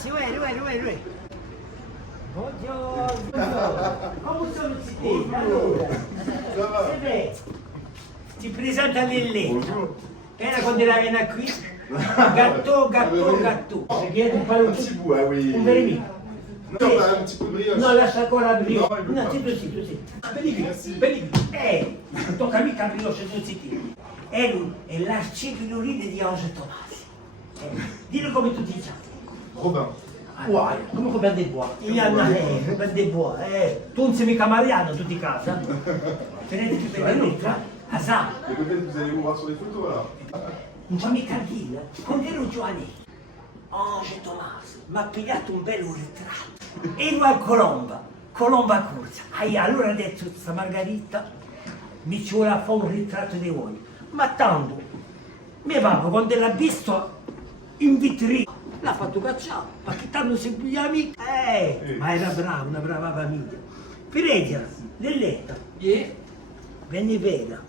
Tomasi, uè. Buongiorno. Come sono zitti? Allora, Pepe, ti presenta Lille. Era quando era venuta qui. Gatto. Se chiede un paio Petit bout, ah oui. un veremito. Non, pas un petit peu de brioche. No, lascia ancora aprire. No, il No, fa. zitto. Merci. Pellegrini. Tocca mica aprire se zitti. E lui è l'arcipeloride di Ange Tomasi. Dillo come tu ti chiami. Robin. Guai, come Robin des Bois. Robin des Bois. Tu non sei mica Mariano, tu di casa. Tenete più per la Asà. Et peut-être que vous allez vous voir sur les photos alors. Non fa mica dire. Quando ero giovanile, Ange Tomasi mi ha pigliato un bello ritratto. E lui a Colomba Corsa. Allora ha detto, sta Margherita, mi ci vuole fare un ritratto di voi. Ma tanto, mio papà quando l'ha visto in vitrina, l'ha fatto cacciare, perché tanto seguiva amici. Ma era brava, una brava famiglia. Firenze, nel letto, vieni vera.